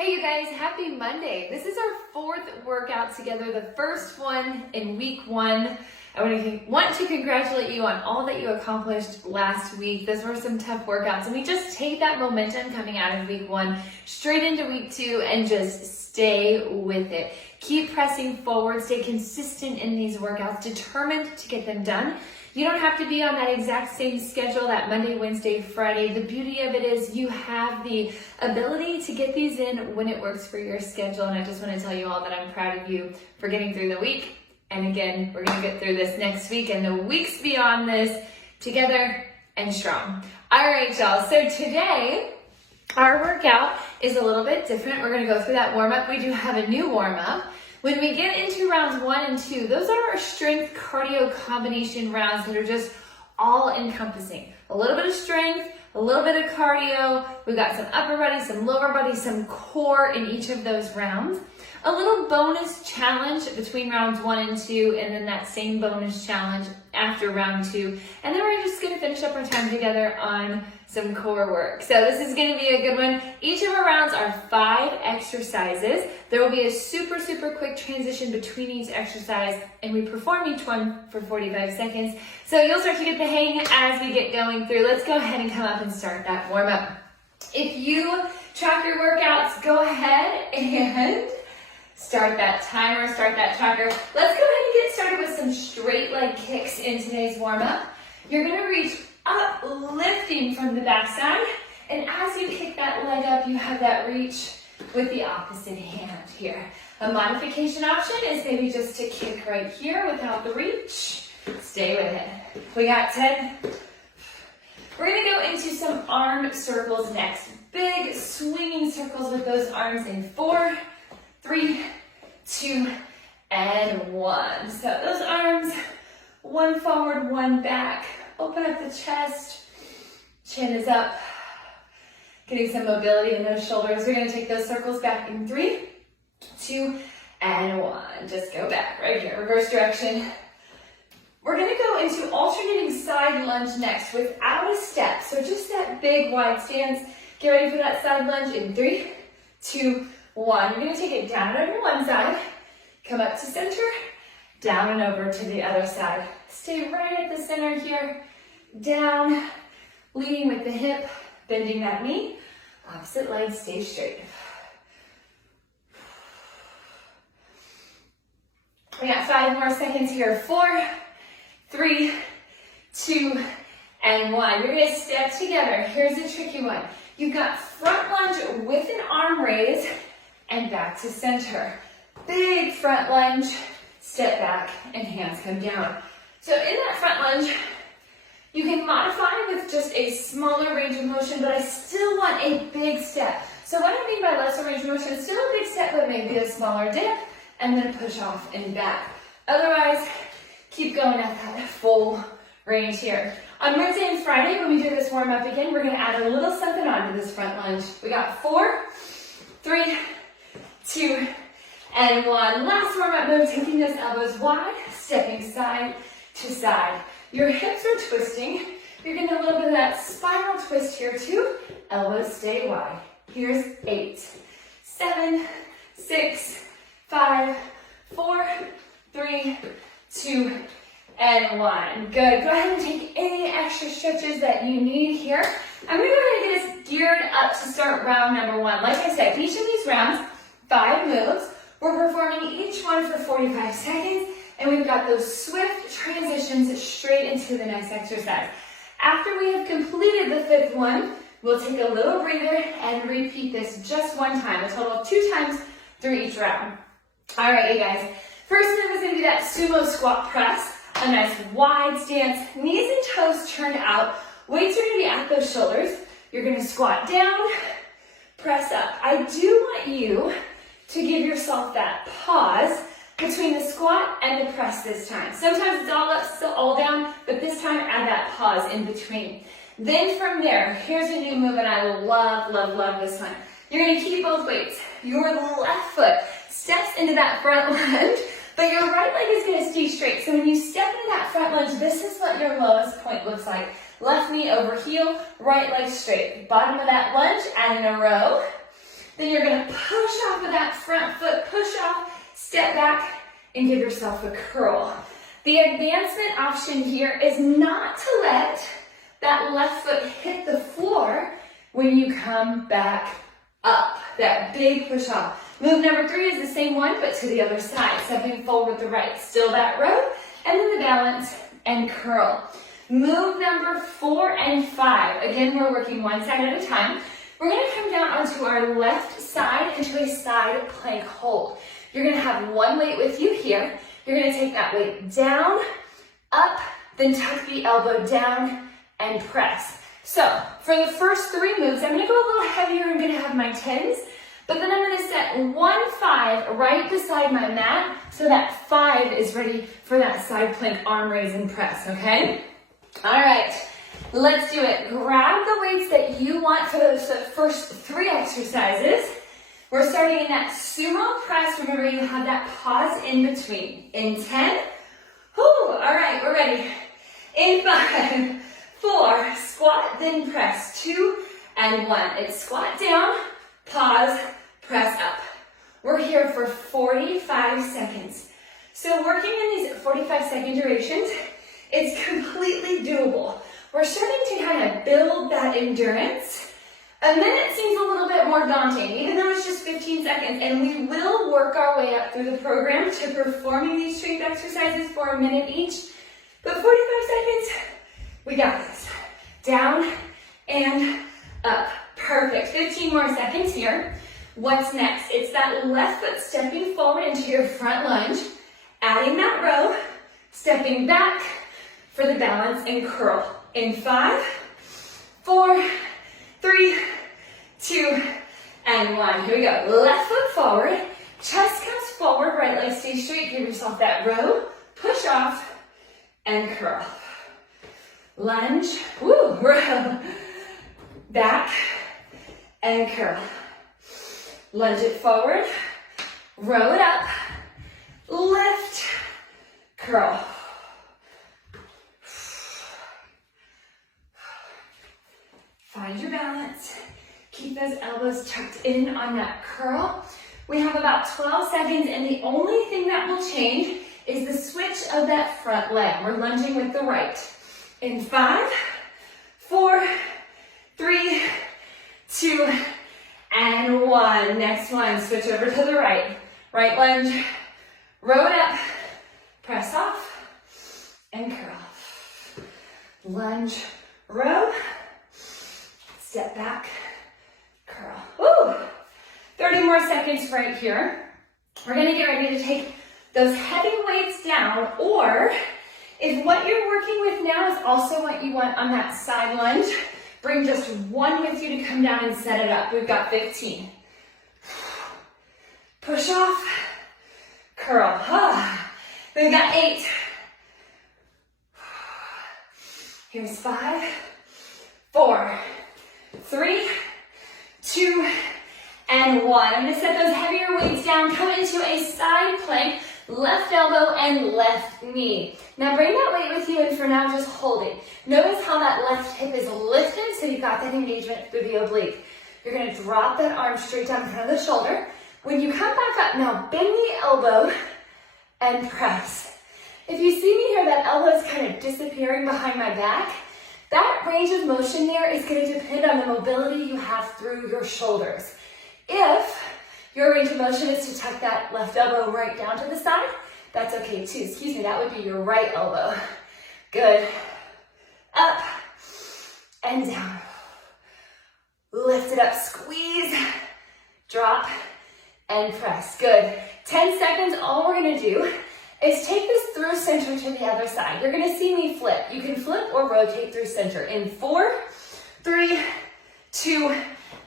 Hey you guys, happy Monday. This is our fourth workout together, the first one in week one. I want to congratulate you on all that you accomplished last week. Those were some tough workouts, and we just take that momentum coming out of week one straight into week two and just stay with it. Keep pressing forward, stay consistent in these workouts, determined to get them done. You don't have to be on that exact same schedule, that Monday, Wednesday, Friday. The beauty of it is you have the ability to get these in when it works for your schedule. And I just want to tell you all that I'm proud of you for getting through the week. And again, we're going to get through this next week and the weeks beyond this together and strong. All right, y'all. So today, our workout is a little bit different. We're going to go through that warm-up. We do have a new warm-up. When we get into rounds 1 and 2, those are our strength cardio combination rounds that are just all encompassing. A little bit of strength, a little bit of cardio. We've got some upper body, some lower body, some core in each of those rounds. A little bonus challenge between rounds 1 and 2, and then that same bonus challenge after round 2. And then we're just gonna finish up our time together on some core work. So this is gonna be a good one. Each of our rounds are 5 exercises. There will be a super quick transition between each exercise, and we perform each one for 45 seconds. So you'll start to get the hang as we get going through. Let's go ahead and come up and start that warm up. If you track your workouts, go ahead and start that timer, start that tracker. Let's go ahead and get started with some straight leg kicks in today's warm up. You're gonna reach up, lifting from the backside, and as you kick that leg up, you have that reach with the opposite hand here. A modification option is maybe just to kick right here without the reach. Stay with it. We got 10. We're gonna go into some arm circles next. Big swinging circles with those arms in 4, 3, 2, and 1. So those arms, one forward, one back. Open up the chest, chin is up. Getting some mobility in those shoulders. We're gonna take those circles back in 3, 2, and 1. Just go back right here, reverse direction. We're gonna go into alternating side lunge next without a step. So just that big wide stance. Get ready for that side lunge in 3, 2, 1. You're gonna take it down on your one side, come up to center, down and over to the other side. Stay right at the center here, down, leading with the hip, bending that knee, opposite leg, stay straight. We got 5 more seconds here. 4, 3, 2, and 1. You're gonna step together. Here's a tricky one. You've got front lunge with an arm raise and back to center. Big front lunge, step back, and hands come down. So in that front lunge, you can modify with just a smaller range of motion, but I still want a big step. So what I mean by lesser range of motion is still a big step, but maybe a smaller dip, and then a push off and back. Otherwise, keep going at that full range here. On Wednesday and Friday, when we do this warm up again, we're gonna add a little something onto this front lunge. We got 4, 3, 2, and 1. Last warm up move, taking those elbows wide, stepping side to side. Your hips are twisting. You're getting a little bit of that spiral twist here too. Elbows stay wide. Here's 8, 7, 6, 5, 4, 3, 2, and 1. Good. Go ahead and take any extra stretches that you need here. I'm going to go ahead and get us geared up to start round number 1. Like I said, each of these rounds, 5 moves. We're performing each one for 45 seconds, and we've got those swift transitions straight into the next exercise. After we have completed the 5th one, we'll take a little breather and repeat this just one time, a total of 2 times through each round. All right, you guys. First move is going to be that sumo squat press. A nice wide stance, knees and toes turned out. Weights are going to be at those shoulders. You're going to squat down, press up. I do want you to give yourself that pause between the squat and the press this time. Sometimes it's all up, still all down, but this time add that pause in between. Then from there, here's a new move, and I love this one. You're going to keep both weights. Your left foot steps into that front lunge, but your right leg is going to stay straight. So when you step into that front lunge, this is what your lowest point looks like. Left knee over heel, right leg straight. Bottom of that lunge, add in a row. Then you're going to push push off of that front foot, push off, step back, and give yourself a curl. The advancement option here is not to let that left foot hit the floor when you come back up. That big push off. Move number 3 is the same one, but to the other side. Stepping forward with the right. Still that row, and then the balance and curl. Move number 4 and 5. Again, we're working one side at a time. We're going to come down onto our left side into a side plank hold. You're going to have one weight with you here. You're going to take that weight down, up, then tuck the elbow down and press. So for the first 3 moves, I'm going to go a little heavier. I'm going to have my 10s, but then I'm going to set 1-5 right beside my mat so that 5 is ready for that side plank arm raise and press, okay? All right, let's do it. Grab the weights that you want for those first 3 exercises. We're starting in that sumo press. Remember, you have that pause in between. In 10, all right, we're ready. In 5, 4, squat, then press. 2 and 1. It's squat down, pause, press up. We're here for 45 seconds. So working in these 45-second durations, it's completely doable. We're starting to kind of build that endurance. A minute seems a little bit more daunting, even though it's just 15 seconds, and we will work our way up through the program to performing these strength exercises for a minute each. But 45 seconds, we got this. Down and up. Perfect. 15 more seconds here. What's next? It's that left foot stepping forward into your front lunge, adding that row, stepping back for the balance and curl. In 5, 4, 3, 2, and 1. Here we go. Left foot forward, chest comes forward, right leg stays straight. Give yourself that row, push off, and curl. Lunge, row, back, and curl. Lunge it forward, row it up, lift, curl. Find your balance. Keep those elbows tucked in on that curl. We have about 12 seconds, and the only thing that will change is the switch of that front leg. We're lunging with the right. In 5, 4, 3, 2, and 1. Next one, switch over to the right. Right lunge, row it up, press off, and curl. Lunge, row, step back, curl. Woo! 30 more seconds right here. We're gonna get ready to take those heavy weights down, or if what you're working with now is also what you want on that side lunge, bring just 1 with you to come down and set it up. We've got 15. Push off, curl. We've got 8. Here's 5, 4, 3, 2, and 1. I'm gonna set those heavier weights down, come into a side plank, left elbow and left knee. Now bring that weight with you, and for now just hold it. Notice how that left hip is lifted, so you've got that engagement through the oblique. You're gonna drop that arm straight down in front of the shoulder. When you come back up, now bend the elbow and press. If you see me here, that elbow is kind of disappearing behind my back. That range of motion there is going to depend on the mobility you have through your shoulders. If your range of motion is to tuck that left elbow right down to the side, that's okay too. Excuse me, that would be your right elbow. Good. Up and down. Lift it up, squeeze, drop, and press. Good. 10 seconds, all we're going to do is take this through center to the other side. You're gonna see me flip. You can flip or rotate through center. In 4, 3, 2,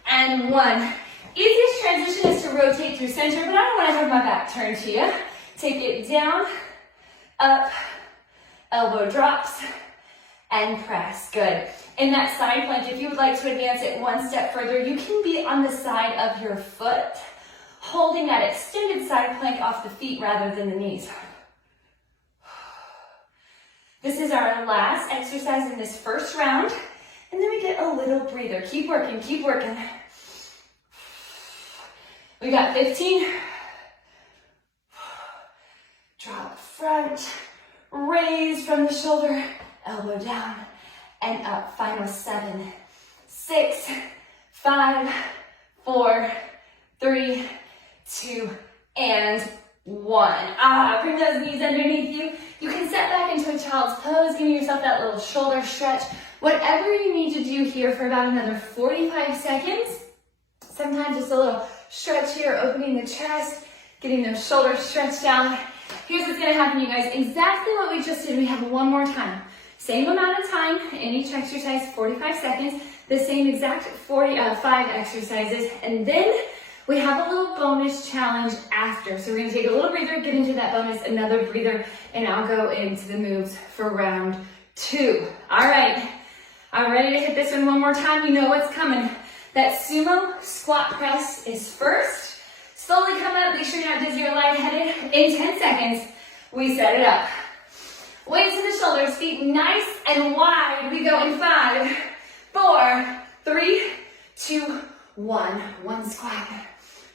and 1. Easiest transition is to rotate through center, but I don't wanna have my back turned to you. Take it down, up, elbow drops, and press. Good. In that side plank, if you would like to advance it 1 step further, you can be on the side of your foot, holding that extended side plank off the feet rather than the knees. This is our last exercise in this first round, and then we get a little breather. Keep working, keep working. We got 15. Drop front, raise from the shoulder, elbow down, and up. Final 7, 6, 5, 4, 3, 2, and 1. Bring those knees underneath you. You can set back into a child's pose, giving yourself that little shoulder stretch. Whatever you need to do here for about another 45 seconds. Sometimes just a little stretch here, opening the chest, getting those shoulders stretched out. Here's what's gonna happen, you guys. Exactly what we just did, we have one more time. Same amount of time in each exercise, 45 seconds. The same exact 5 exercises. And then we have a little bonus challenge after. So we're gonna take a little breather, get into that bonus, another breather, and I'll go into the moves for round 2. All right, I'm ready to hit this one more time. You know what's coming. That sumo squat press is first. Slowly come up, make sure you're not dizzy or lightheaded. In 10 seconds, we set it up. Weight to the shoulders, feet nice and wide. We go in 5, 4, 3, 2, 1. One squat.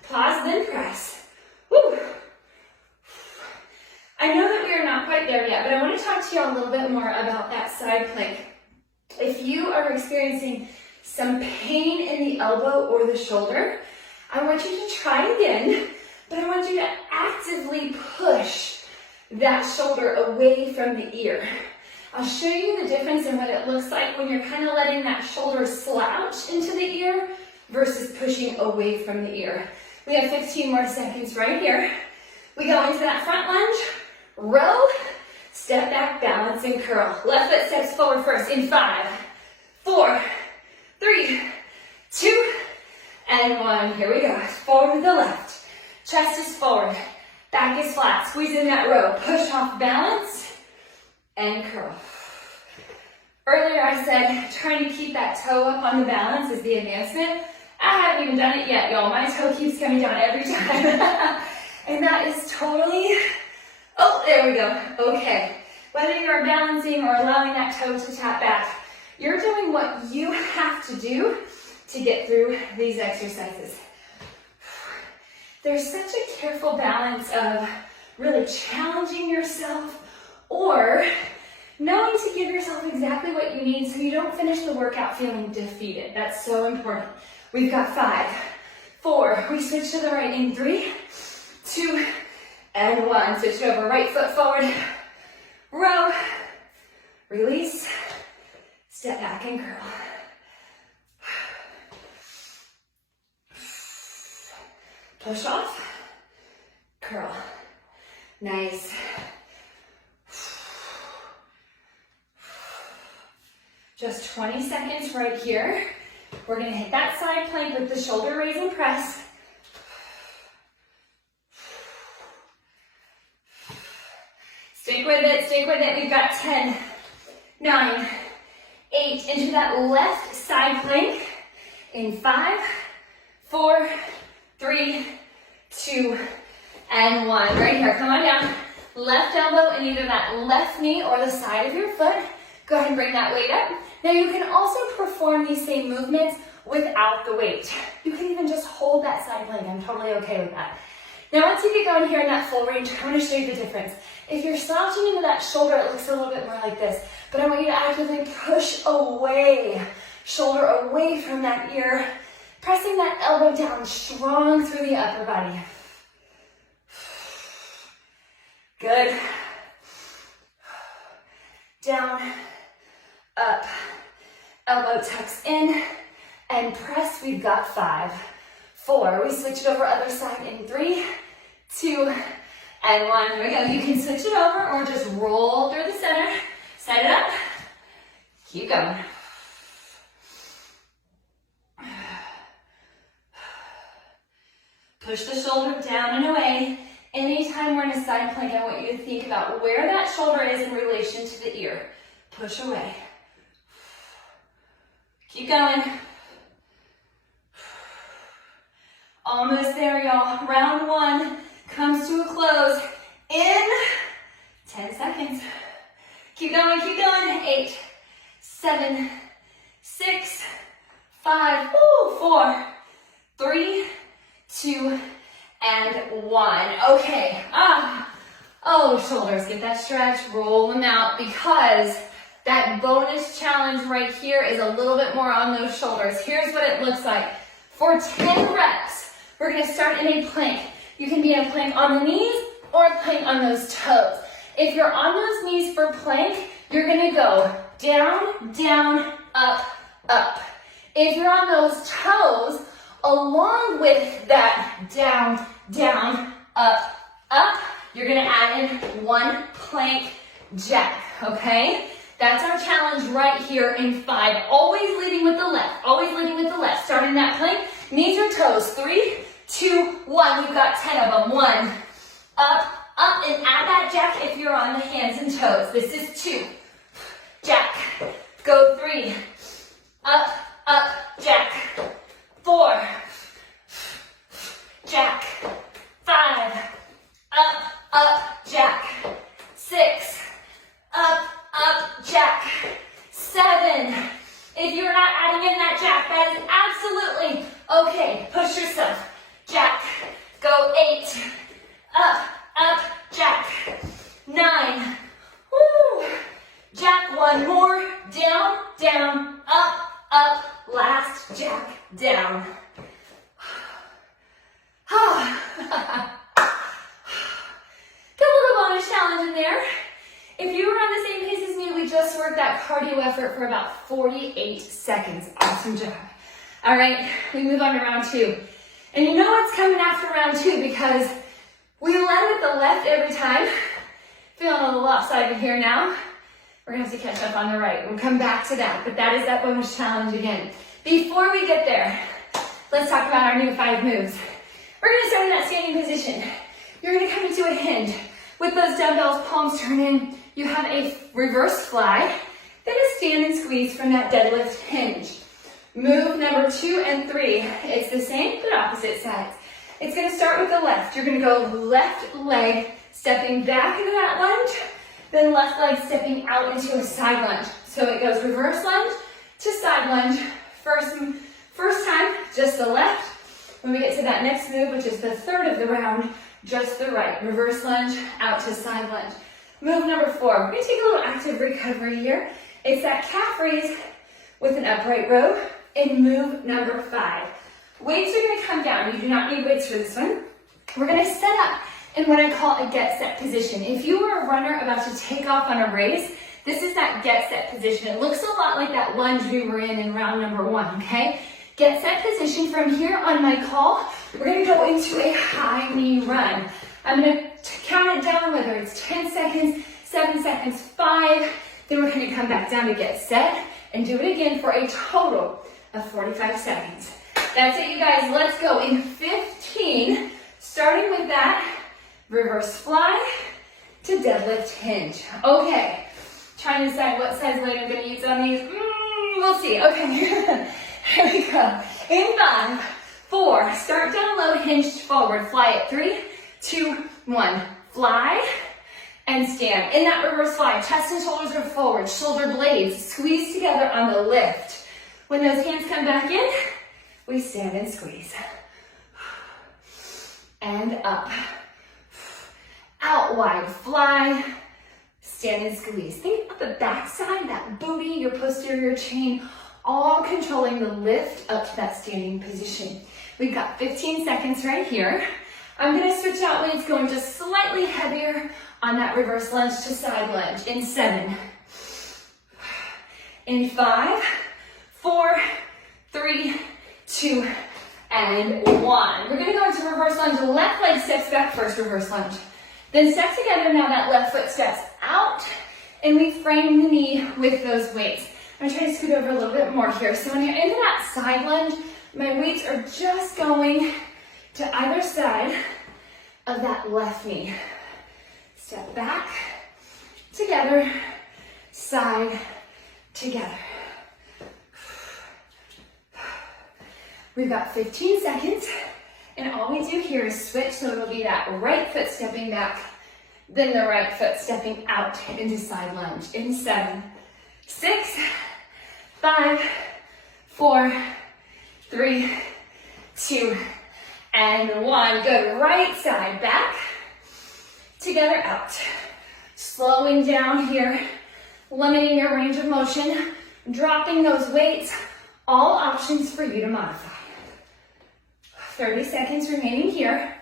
Pause, then press. Woo. I know that we are not quite there yet, but I want to talk to you a little bit more about that side plank. If you are experiencing some pain in the elbow or the shoulder, I want you to try again, but I want you to actively push that shoulder away from the ear. I'll show you the difference in what it looks like when you're kind of letting that shoulder slouch into the ear versus pushing away from the ear. We have 15 more seconds right here. We go into that front lunge, row, step back, balance, and curl. Left foot steps forward first in 5, 4, 3, 2, and 1. Here we go. Forward to the left. Chest is forward. Back is flat. Squeeze in that row. Push off balance and curl. Earlier I said trying to keep that toe up on the balance is the advancement. I haven't even done it yet, y'all. My toe keeps coming down every time. And that is totally, oh, there we go. Okay. Whether you're balancing or allowing that toe to tap back, you're doing what you have to do to get through these exercises. There's such a careful balance of really challenging yourself or knowing to give yourself exactly what you need so you don't finish the workout feeling defeated. That's so important. We've got 5, 4, we switch to the right in 3, 2, and 1. Switch over, right foot forward, row, release, step back and curl. Push off, curl. Nice. Just 20 seconds right here. We're gonna hit that side plank with the shoulder raise and press. Stick with it, stick with it. We've got 10, 9, 8, into that left side plank in 5, 4, 3, 2, and 1. Right here, come on down. Left elbow in either that left knee or the side of your foot. Go ahead and bring that weight up. Now you can also perform these same movements without the weight. You can even just hold that side plank. I'm totally okay with that. Now once you get going here in that full range, I'm going to show you the difference. If you're slouching into that shoulder, it looks a little bit more like this. But I want you to actively push away, shoulder away from that ear, pressing that elbow down strong through the upper body. Good. Down, up, elbow tucks in, and press. We've got 5, 4. We switch it over other side in 3, 2, and 1. Here we go. You can switch it over or just roll through the center. Set it up. Keep going. Push the shoulder down and away. Anytime we're in a side plank, I want you to think about where that shoulder is in relation to the ear. Push away. Keep going. Almost there, y'all. Round 1 comes to a close in 10 seconds. Keep going, keep going. 8, 7, 6, 5, 4, 3, 2, and 1. Okay, oh, shoulders, get that stretch, roll them out, because that bonus challenge right here is a little bit more on those shoulders. Here's what it looks like. For 10 reps, we're gonna start in a plank. You can be in a plank on the knees or a plank on those toes. If you're on those knees for plank, you're gonna go down, down, up, up. If you're on those toes, along with that down, down, up, up, you're gonna add in 1 plank jack, okay? That's our challenge right here in 5. Always leading with the left, always leading with the left. Starting that plank, knees or toes. 3, 2, 1. We've got 10 of them. 1, up, up, and add that jack if you're on the hands and toes. This is 2, jack. Go 3, up, up, jack. 4, jack. 5, up, up, jack. 6, up, up, jack. 7. If you're not adding in that jack, that is absolutely okay. Push yourself. Jack. Go 8. Up, up, jack. 9. Woo. Jack, 1 more. Down, down, up, up. Last jack, down. Got a little bonus challenge in there. If you were on the same pace as me, we just worked that cardio effort for about 48 seconds. Awesome job. All right, we move on to round 2. And you know what's coming after round 2 because we led with the left every time. Feeling a little lopsided here now. We're gonna have to catch up on the right. We'll come back to that, but that is that bonus challenge again. Before we get there, let's talk about our new 5 moves. We're gonna start in that standing position. You're gonna come into a hinge. With those dumbbells, palms turn in, you have a reverse fly, then a stand and squeeze from that deadlift hinge. Move number 2 and 3. It's the same, but opposite sides. It's gonna start with the left. You're gonna go left leg, stepping back into that lunge, then left leg stepping out into a side lunge. So it goes reverse lunge to side lunge. First time, just the left. When we get to that next move, which is the 3rd of the round, just the right. Reverse lunge, out to side lunge. Move number 4. We're gonna take a little active recovery here. It's that calf raise with an upright row. And move number 5. Weights are gonna come down. You do not need weights for this one. We're gonna set up in what I call a get set position. If you are a runner about to take off on a race, this is that get set position. It looks a lot like that lunge we were in round number 1, okay? Get set position. From here on my call, we're gonna go into a high knee run. I'm gonna count it down, whether it's 10 seconds, 7 seconds, 5, then we're gonna come back down to get set and do it again for a total of 45 seconds. That's it, you guys. Let's go in 15, starting with that reverse fly to deadlift hinge. Okay, trying to decide what size leg I'm gonna use on these. We'll see. Okay, here we go. In 5, 4, start down low, hinged forward, fly it. 3, 2, 1, fly and stand. In that reverse fly, chest and shoulders are forward, shoulder blades squeeze together on the lift. When those hands come back in, we stand and squeeze. And up. Out wide, fly, stand and squeeze. Think about the back side, that booty, your posterior chain, all controlling the lift up to that standing position. We've got 15 seconds right here. I'm gonna switch out weights, going just slightly heavier on that reverse lunge to side lunge. In 7, in 5, 4, 3, 2, and 1. We're gonna go into reverse lunge. Left leg steps back first, reverse lunge. Then step together, now that left foot steps out, and we frame the knee with those weights. I'm gonna try to scoot over a little bit more here. So when you're into that side lunge, my weights are just going to either side of that left knee. Step back, together, side, together. We've got 15 seconds, and all we do here is switch, so it'll be that right foot stepping back, then the right foot stepping out into side lunge. In 7, 6, 5, 4, 3, 2, and 1. Good, right side back, together, out. Slowing down here, limiting your range of motion, dropping those weights, all options for you to modify. 30 seconds remaining here.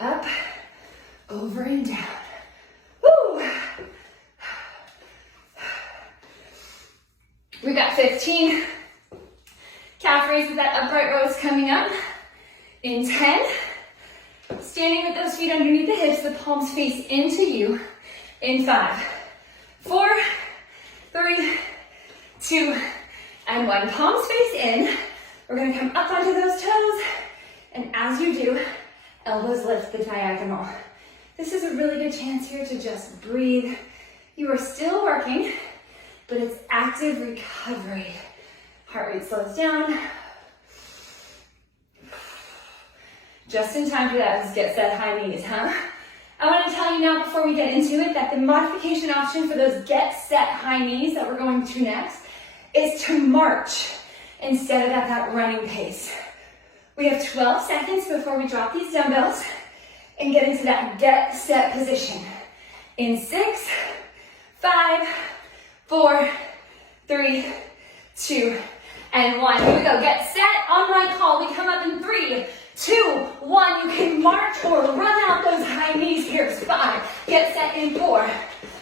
Up, over and down. Woo! We got 15. Calf raises, that upright row is coming up. In 10. Standing with those feet underneath the hips, the palms face into you. In 5, 4, 3, 2, and 1. Palms face in. We're gonna come up onto those toes, and as you do, elbows lift the diagonal. This is a really good chance here to just breathe. You are still working, but it's active recovery. Heart rate slows down. Just in time for that, let's get set high knees, huh? I want to tell you now before we get into it that the modification option for those get set high knees that we're going to next is to march instead of at that running pace. We have 12 seconds before we drop these dumbbells and get into that get set position. In 6, 5, 4, 3, 2, and 1. Here we go. Get set on my call. We come up in 3, 2, 1. You can march or run out those high knees here. 5. Get set in 4,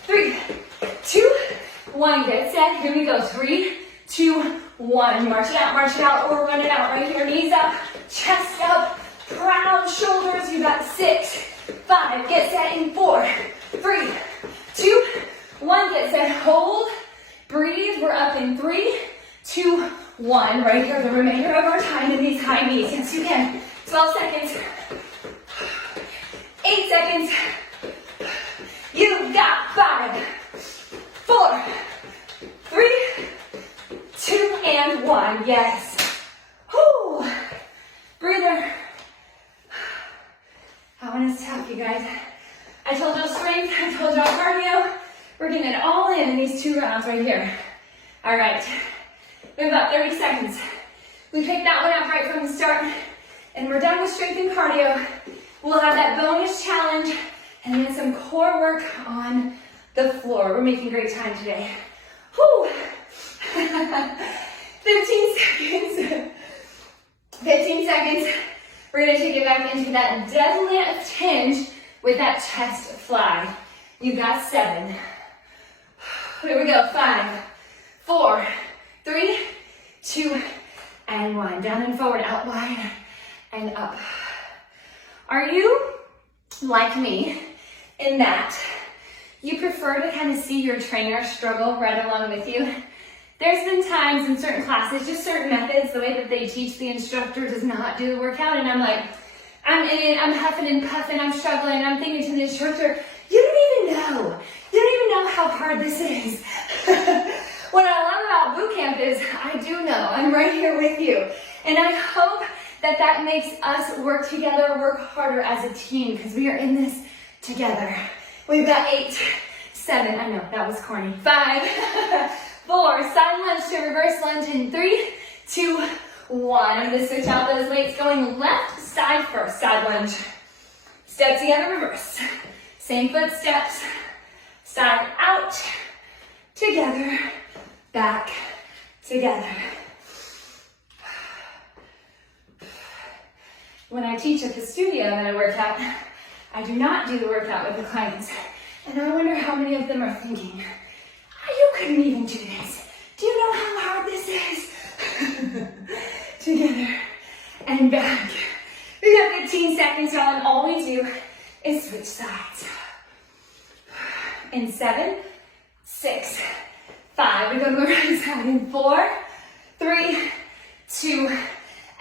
3, 2, 1. Get set. Here we go. 3, 2, 1. March it out, or run it out. Right here. Knees up, chest up, proud shoulders. You got 6, 5. Get set in 4, 3, 2, 1. Get set. Hold. Breathe. We're up in 3, 2, 1. Right here. The remainder of our time in these high knees. Yes, you can. 12 seconds. 8 seconds. You've got 5, 4, 3, 2, and 1. Yes. Whoo. Breather. That one is tough, you guys. I told y'all strength. I told y'all cardio. We're getting it all in these 2 rounds right here. All right. We have about 30 seconds. We picked that one up right from the start. And we're done with strength and cardio. We'll have that bonus challenge and then some core work on the floor. We're making great time today. Whew. 15 seconds. 15 seconds. We're gonna take it back into that deadlift hinge with that chest fly. You got 7. Here we go. 5, 4, 3, 2, and 1. Down and forward, out wide, and up. Are you like me in that you prefer to kind of see your trainer struggle right along with you? There's been times in certain classes, just certain methods, the way that they teach, the instructor does not do the workout, and I'm like, I'm in it, I'm huffing and puffing, I'm struggling, I'm thinking to the instructor, you don't even know how hard this is. What I love about boot camp is I do know, I'm right here with you. And I hope that that makes us work together, work harder as a team, because we are in this together. We've got 8, 7, I know, that was corny. 5, 4, side lunge to reverse lunge in 3, 2, 1. I'm gonna switch out those weights, going left side first, side lunge. Step together, reverse. Same foot steps, side out, together, back, together. When I teach at the studio and I work out, I do not do the workout with the clients. And I wonder how many of them are thinking, you couldn't even do this. Do you know how hard this is? Together and back. We got 15 seconds, y'all, and all we do is switch sides. In 7, 6, 5. We go to the right side in 4, 3, 2,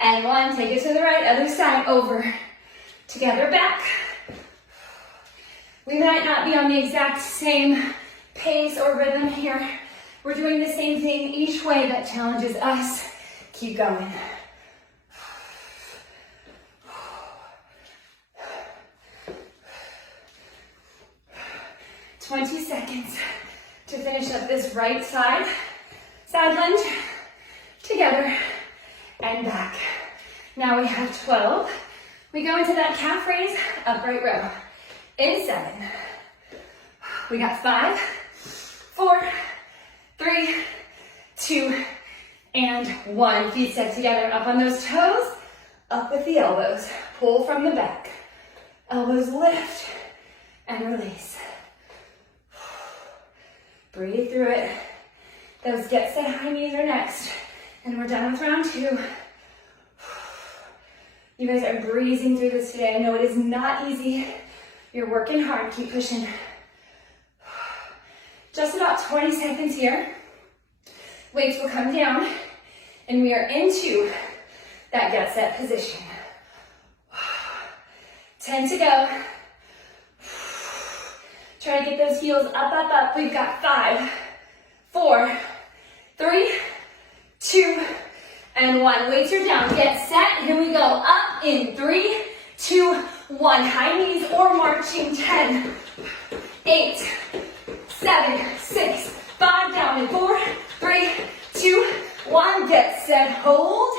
and 1. Take it to the right, other side, over. Together, back. We might not be on the exact same pace or rhythm here. We're doing the same thing each way that challenges us. Keep going. 20 seconds to finish up this right side. Side lunge, together, and back. Now we have 12. We go into that calf raise, upright row. In 7. We got 5, 4, 3, 2, and 1. Feet step together, up on those toes, up with the elbows. Pull from the back. Elbows lift and release. Breathe through it. Those get set high knees are next. And we're done with round 2. You guys are breezing through this today. I know it is not easy. You're working hard. Keep pushing. Just about 20 seconds here. Weights will come down. And we are into that get set position. 10 to go. Try to get those heels up, up, up. We've got 5, 4, 3, 2, and 1. Weights are down. Get set. Here we go. Up in 3, 2, 1. High knees or marching. 10, 8, 7, 6, 5. Down in 4, 3, 2, 1. Get set. Hold.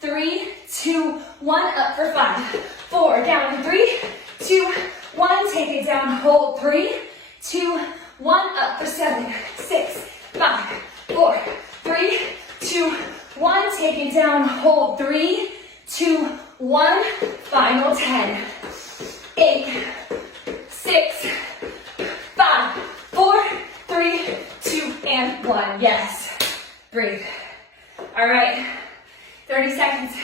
3, 2, 1. Up for 5, 4. Down in 3, 2, 1. Take it down. Hold. 3, 2, 1. Up for 7, 6, 5, 4, 3, 2, 1. Take it down. Hold. 3, 2, 1. Final 10, 8, 6, 5, 4, 3, 2, and 1. Yes. Breathe. All right. 30 seconds.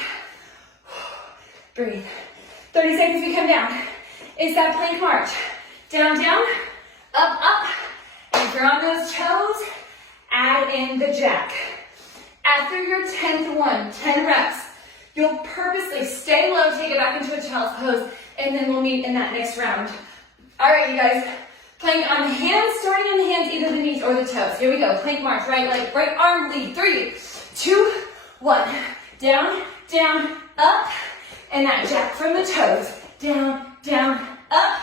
Breathe. 30 seconds, we come down. It's that plank march. Down, down, up, up. And if you're on those toes, add in the jack. After your 10th one, 10 reps, you'll purposely stay low, take it back into a child's pose, and then we'll meet in that next round. All right, you guys. Plank on the hands, starting on the hands, either the knees or the toes. Here we go. Plank march, right leg, right arm lead. 3, 2, 1. Down, down, up. And that jack from the toes. Down, down, up.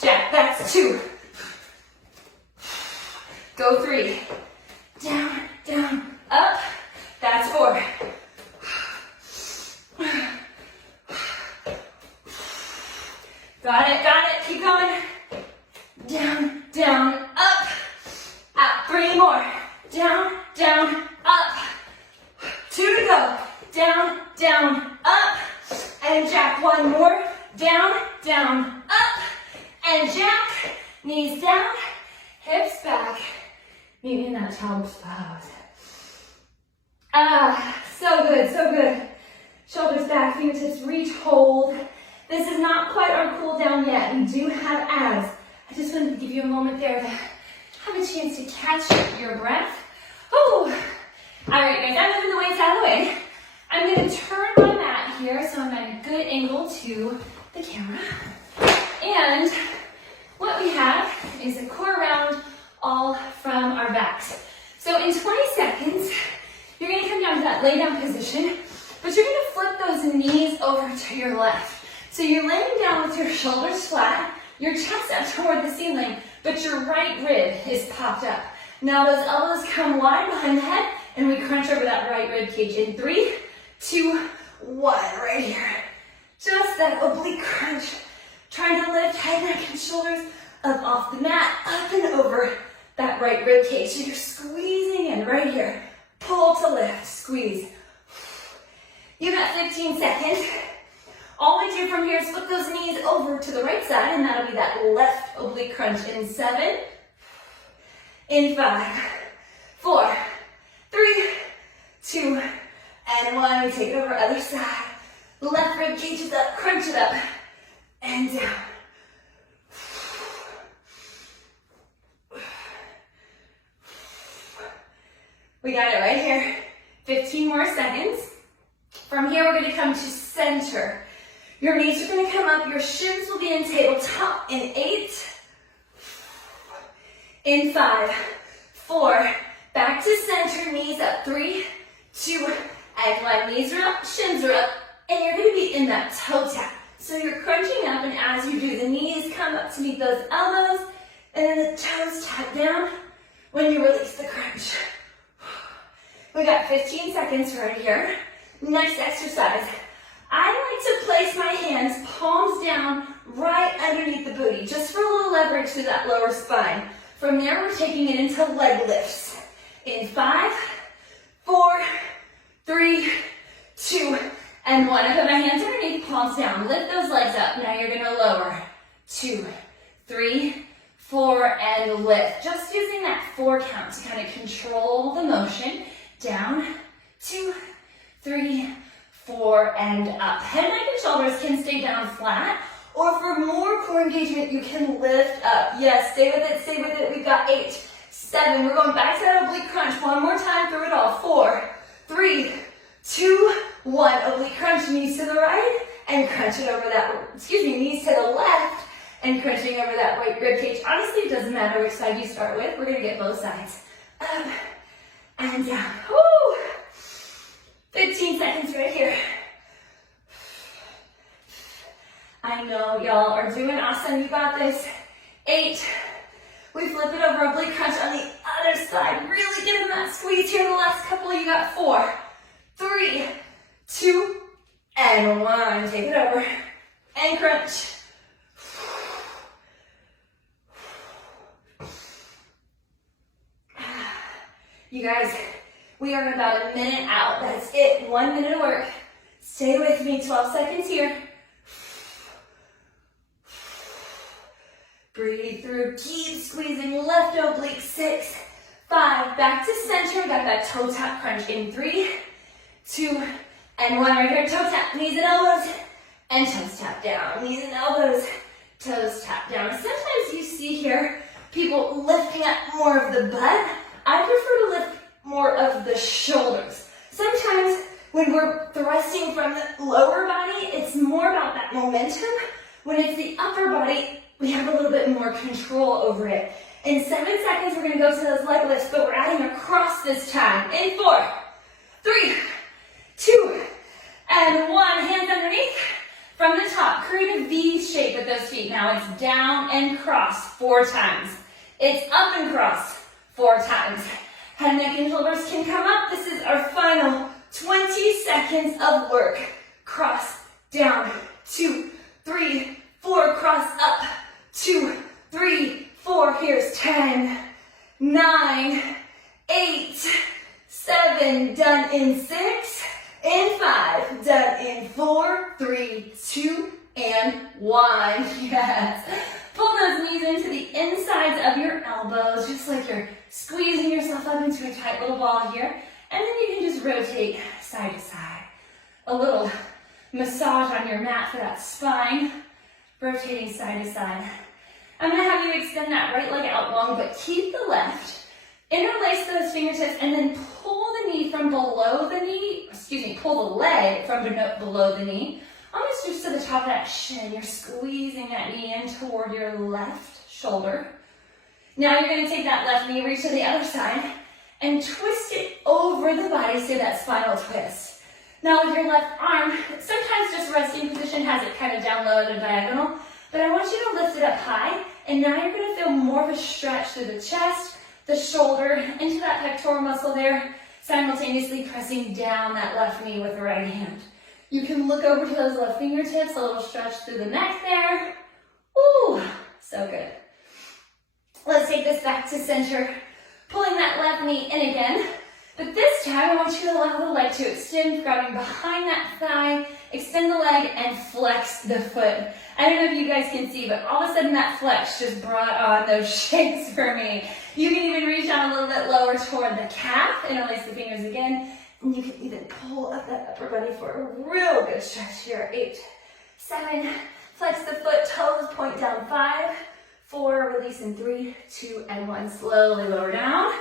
Jack, that's 2. Go 3. Down, down, up. That's 4. Got it, keep going. Down, down, up. Up, 3 more. Down, down, up. 2 to go. Down, down, up. And jack, 1 more. Down, down, up. And jack. Knees down, hips back. Meet in that child's pose. So good, so good. Shoulders back, fingertips reach, hold. This is not quite our cool down yet. We do have abs. I just wanted to give you a moment there to have a chance to catch your breath. Oh, all right, guys, I'm moving the weights out of the way. I'm going to turn my mat here so I'm at a good angle to the camera. And what we have is a core round all from our backs. So in 20 seconds, you're going to come down to that lay down position, but you're going to flip those knees over to your left. So you're laying down with your shoulders flat, your chest up toward the ceiling, but your right rib is popped up. Now those elbows come wide behind the head, and we crunch over that right rib cage in 3, 2, 1, right here. Just that oblique crunch. Trying to lift head, neck, and shoulders up off the mat, up and over that right rib cage. So you're squeezing in right here. Pull to lift, squeeze. You got 15 seconds. All we do from here is flip those knees over to the right side, and that'll be that left oblique crunch in 7, in 5, 4, 3, 2, and 1. We take it over other side. Left rib cage is up, crunch it up, and down. We got it right here. 15 more seconds. From here, we're going to come to center. Your knees are going to come up. Your shins will be in tabletop in 8, in 5, 4, back to center, knees up, 3, 2, and 1. Knees are up, shins are up, and you're going to be in that toe tap. So you're crunching up, and as you do, the knees come up to meet those elbows, and then the toes tap down when you release the crunch. We got 15 seconds right here. Next exercise. I like to place my hands palms down right underneath the booty, just for a little leverage through that lower spine. From there, we're taking it into leg lifts. In 5, 4, 3, 2, and 1. I put my hands underneath, palms down. Lift those legs up. Now you're going to lower. 2, 3, 4, and lift. Just using that 4 count to kind of control the motion. Down, 2, 3, 4, and up. Head, neck, and shoulders can stay down flat, or for more core engagement, you can lift up. Yes, stay with it, stay with it. We've got 8, 7. We're going back to that oblique crunch. One more time through it all. 4, 3, 2, 1. Oblique crunch, knees to the right, and crunch it over that, knees to the left, and crunching over that right rib cage. Honestly, it doesn't matter which side you start with. We're gonna get both sides. Up and down. Woo! 15 seconds right here. I know y'all are doing awesome. You got this. 8. We flip it over, oblique crunch on the other side. Really getting that squeeze here. The last couple, you got 4, 3, 2, and 1. Take it over and crunch. You guys, we are about a minute out. That's it. 1 minute of work. Stay with me. 12 seconds here. Breathe through. Keep squeezing. Left oblique. 6, 5. Back to center. Got that toe tap crunch in 3, 2, and 1. Right here. Toe tap. Knees and elbows. And toes tap down. Knees and elbows. Toes tap down. Sometimes you see here people lifting up more of the butt. I prefer to lift more of the shoulders. Sometimes when we're thrusting from the lower body, it's more about that momentum. When it's the upper body, we have a little bit more control over it. In 7 seconds, we're going to go to those leg lifts, but we're adding across this time. In 4, 3, 2, and 1. Hands underneath. From the top, create a V shape with those feet. Now it's down and cross 4 times. It's up and cross 4 times. Head, neck, and shoulders can come up. This is our final 20 seconds of work. Cross, down, 2, 3, 4, cross up, 2, 3, 4. Here's 10, 9, 8, 7, done in 6, in 5, done in 4, 3, 2, and 1. Yes. Pull those knees into the insides of your elbows, just like you're squeezing yourself up into a tight little ball here. And then you can just rotate side to side. A little massage on your mat for that spine, rotating side to side. I'm going to have you extend that right leg out long, but keep the left. Interlace those fingertips and then pull the knee from below the knee, pull the leg from below the knee. Almost just to the top of that shin. You're squeezing that knee in toward your left shoulder. Now you're going to take that left knee, reach to the other side, and twist it over the body, so that spinal twist. Now with your left arm, sometimes just resting position has it kind of down low at a diagonal, but I want you to lift it up high, and now you're going to feel more of a stretch through the chest, the shoulder, into that pectoral muscle there, simultaneously pressing down that left knee with the right hand. You can look over to those left fingertips, a little stretch through the neck there. Ooh, so good. Let's take this back to center, pulling that left knee in again. But this time, I want you to allow the leg to extend, grabbing behind that thigh, extend the leg, and flex the foot. I don't know if you guys can see, but all of a sudden that flex just brought on those shakes for me. You can even reach down a little bit lower toward the calf, interlace the fingers again, and you can even pull up that upper body for a real good stretch here. 8, 7, flex the foot, toes point down. 5, 4, release in 3, 2, and 1. Slowly lower down.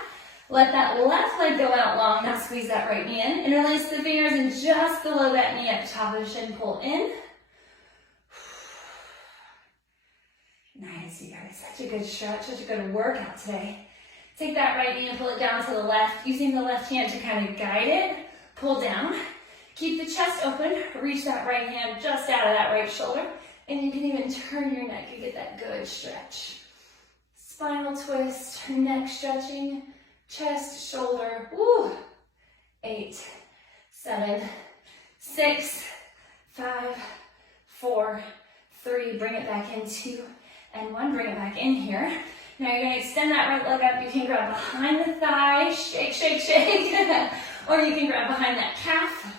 Let that left leg go out long. Now squeeze that right knee in. Interlace the fingers and just below that knee at the top of the shin, pull in. Nice, you guys. Such a good stretch, such a good workout today. Take that right knee and pull it down to the left, using the left hand to kind of guide it. Pull down. Keep the chest open. Reach that right hand just out of that right shoulder. And you can even turn your neck. You get that good stretch. Spinal twist, neck stretching, chest, shoulder. Woo! 8, 7, 6, 5, 4, 3. Bring it back in 2 and 1. Bring it back in here. Now you're going to extend that right leg up. You can grab behind the thigh, shake, shake, shake. Or you can grab behind that calf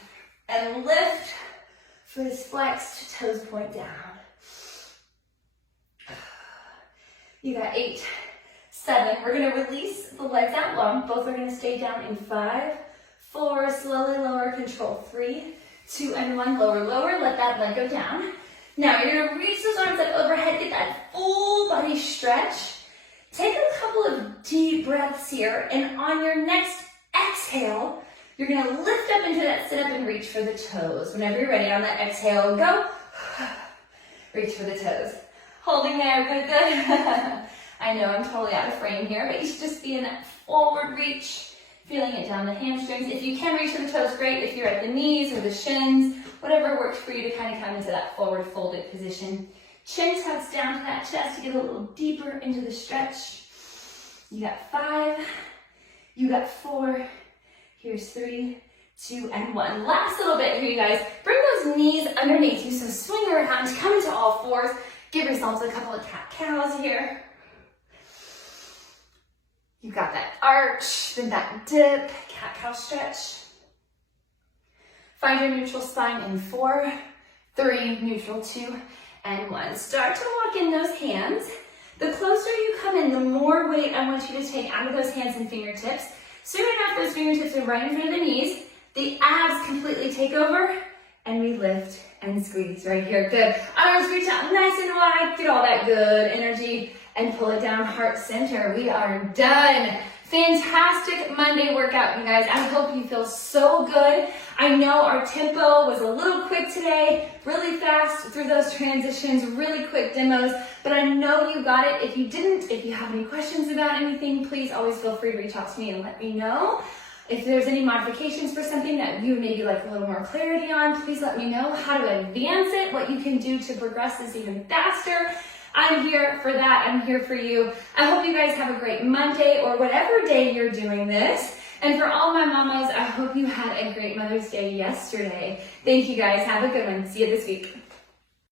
and lift. Foot is flexed, toes point down. You got 8, 7. We're going to release the legs out long. Both are going to stay down in 5, 4. Slowly lower, control. 3, 2, and 1. Lower, lower. Let that leg go down. Now you're going to reach those arms up overhead. Get that full body stretch. Take a couple of deep breaths here. And on your next exhale, you're going to lift up into that sit up and reach for the toes. Whenever you're ready on that exhale, go. Reach for the toes. Holding there, good, good. I know I'm totally out of frame here, but you should just be in that forward reach, feeling it down the hamstrings. If you can reach for the toes, great. If you're at the knees or the shins, whatever works for you to kind of come into that forward folded position. Chin tucks down to that chest to get a little deeper into the stretch. You got 5, you got 4, here's 3, 2, and 1. Last little bit here, you guys. Bring those knees underneath you, so swing around, come into all fours. Give yourselves a couple of cat-cows here. You got that arch, then that dip, cat-cow stretch. Find your neutral spine in 4, 3, neutral 2, and 1. Start to walk in those hands. The closer you come in, the more weight I want you to take out of those hands and fingertips. Soon enough, those fingertips are right in front of the knees. The abs completely take over, and we lift and squeeze right here. Good. Arms reach out nice and wide. Get all that good energy and pull it down, heart center. We are done. Fantastic Monday workout, you guys. I hope you feel so good. I know our tempo was a little quick today, really fast through those transitions, really quick demos, but I know you got it. If you didn't, if you have any questions about anything, please always feel free to reach out to me and let me know. If there's any modifications for something that you maybe like a little more clarity on, please let me know how to advance it, what you can do to progress this even faster. I'm here for that. I'm here for you. I hope you guys have a great Monday or whatever day you're doing this. And for all my mamas, I hope you had a great Mother's Day yesterday. Thank you guys. Have a good one. See you this week.